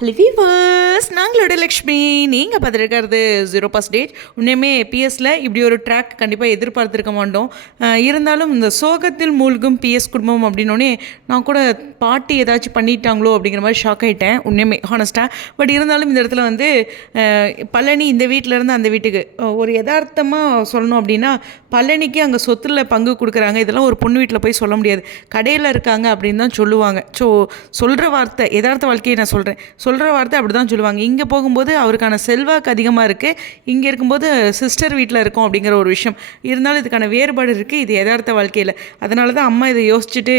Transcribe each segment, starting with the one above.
Hello viewers, நாங்களோட Lakshmi. நீங்கள் பார்த்துருக்கிறது 0% உன்னையுமே பிஎஸ்சில் இப்படி ஒரு ட்ராக் கண்டிப்பாக எதிர்பார்த்துருக்க மாட்டோம். இருந்தாலும் இந்த சோகத்தில் மூழ்கும் பிஎஸ் குடும்பம் அப்படின்னோடனே நான் கூட பாட்டி ஏதாச்சும் பண்ணிட்டாங்களோ அப்படிங்கிற மாதிரி ஷாக் ஆகிட்டேன் உன்னையுமே ஹானஸ்ட்டாக. பட் இருந்தாலும் இந்த இடத்துல வந்து பழனி இந்த வீட்டிலேருந்து அந்த வீட்டுக்கு ஒரு யதார்த்தமாக சொல்லணும் அப்படின்னா, பழனிக்கு அங்கே சொத்தில் பங்கு கொடுக்குறாங்க. இதெல்லாம் ஒரு பொண்ணு வீட்டில் போய் சொல்ல முடியாது. கடையில் இருக்காங்க அப்படின்னு தான் சொல்லுவாங்க. ஸோ சொல்கிற வார்த்தை யதார்த்த வாழ்க்கையை நான் சொல்கிற வார்த்தை அப்படி தான் சொல்லுவாங்க. இங்கே போகும்போது அவருக்கான செல்வாக்கு அதிகமாக இருக்குது, இங்கே இருக்கும்போது சிஸ்டர் வீட்டில் இருக்கோம் அப்படிங்கிற ஒரு விஷயம் இருந்தாலும் இதுக்கான வேறுபாடு இருக்குது. இது யதார்த்த வாழ்க்கையில். அதனால தான் அம்மா இதை யோசிச்சுட்டு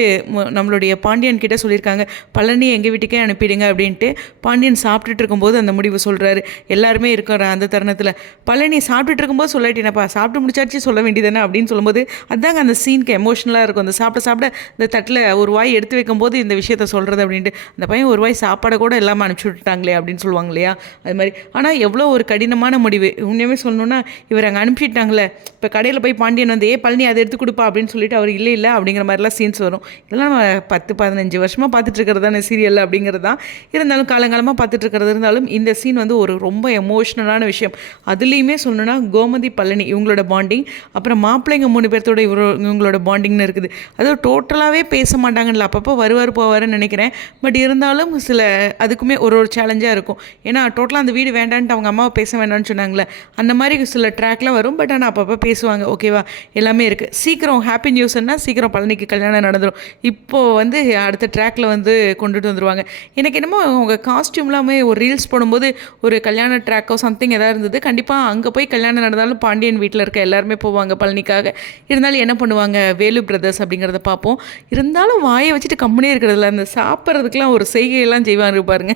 நம்மளுடைய பாண்டியன் கிட்டே சொல்லியிருக்காங்க, பழனி எங்கள் வீட்டுக்கே அனுப்பிடுங்க அப்படின்ட்டு. பாண்டியன் சாப்பிட்டுட்டு இருக்கும்போது அந்த முடிவு சொல்கிறாரு. எல்லாருமே இருக்கிற அந்த தருணத்தில் பழனி சாப்பிட்டுட்டு இருக்கும்போது சொல்லாட்டினப்பா சாப்பிட்டு முடிச்சாச்சு சொல்ல வேண்டியதானே அப்படின்னு சொல்லும்போது அதாங்க அந்த சீனுக்கு எமோஷனலாக இருக்கும். அந்த சாப்பிட இந்த தட்டில் ஒரு வாய் எடுத்து வைக்கும்போது இந்த விஷயத்த சொல்கிறது அப்படின்ட்டு. அந்த பையன் ஒரு வாய் சாப்பாடை கூட இல்லாமல் அனுப்பிச்சி விட்டுட்டாங்களே அப்படின்னு சொல்லுவாங்க இல்லையா, அது மாதிரி. ஆனால் எவ்வளோ ஒரு கடினமான முடிவு. உண்மையுமே சொல்லணுன்னா, இவர் அங்கே அனுப்பிச்சிட்டாங்களே, இப்போ கடையில் போய் பாண்டியன் வந்து பழனி அதை எடுத்து கொடுப்பா அப்படின்னு சொல்லிட்டு அவர் இல்லை அப்படிங்கிற மாதிரிலாம் சீன்ஸ் வரும். இதெல்லாம் நம்ம 10-15 வருஷமாக பார்த்துட்ருக்கிறது தானே சீரியல் அப்படிங்கிறது தான். இருந்தாலும் காலங்காலமாக பார்த்துட்ருக்கிறது இருந்தாலும் இந்த சீன் வந்து ஒரு ரொம்ப எமோஷ்னலான விஷயம். அதுலேயுமே சொல்லணுன்னா கோமதி பழனி இவங்களோட பாண்டிங், அப்புறம் மாப்பிள்ளைங்க 3 பேர்த்தோட இவங்களோட பாண்டிங்னு இருக்குது. அதுவும் டோட்டலாகவே பேச மாட்டாங்கல்ல, அப்பப்போ வருவார் போவாருன்னு நினைக்கிறேன். பட் இருந்தாலும் சில அதுக்குமே ஒரு சேலஞ்சாக இருக்கும். ஏன்னா டோட்டலாக அந்த வீடு வேண்டான்ட்டு அவங்க அம்மாவை பேச வேண்டாம்னு சொன்னாங்களே, அந்த மாதிரி சில ட்ராக்லாம் வரும். பட் ஆனால் அப்பப்போ பேசுவாங்க. ஓகேவா, எல்லாமே இருக்குது. சீக்கிரம் ஹாப்பி நியூஸ்ன்னா சீக்கிரம் பழனிக்கு கல்யாணம் நடந்துடும். இப்போது வந்து அடுத்த ட்ராக்கில் வந்து கொண்டுட்டு வந்துடுவாங்க. எனக்கு என்னமோ அவங்க காஸ்டியூம்லாமே ஒரு ரீல்ஸ் போடும்போது ஒரு கல்யாண ட்ராக்கோ சம்திங் எதாவது இருந்தது. கண்டிப்பாக அங்கே போய் கல்யாணம் நடந்தாலும் பாண்டியன் வீட்டில் இருக்க எல்லாருமே போவாங்க பழனிக்காக. இருந்தாலும் என்ன பண்ணுவாங்க, வேலு பிரதர்ஸ் அப்படிங்கிறத பார்ப்போம். இருந்தாலும் வாயை வச்சுட்டு கம்முனே இருக்கிறதில்ல, அந்த சாப்பிட்றதுக்கெலாம் ஒரு செய்கையெல்லாம் செய்வாங்க பாருங்க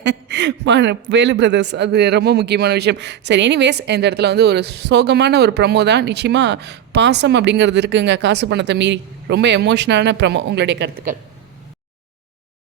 வேலு பிரதர்ஸ். அது ரொம்ப முக்கியமான விஷயம். சரி, எனிவேஸ் இந்த இடத்துல வந்து ஒரு சோகமான ஒரு ப்ரமோ தான். நிச்சயமாக பாசம் அப்படிங்கிறது இருக்குங்க, காசு பணத்தை மீறி. ரொம்ப எமோஷ்னலான ப்ரமோ. உங்களுடைய கருத்துக்கள்?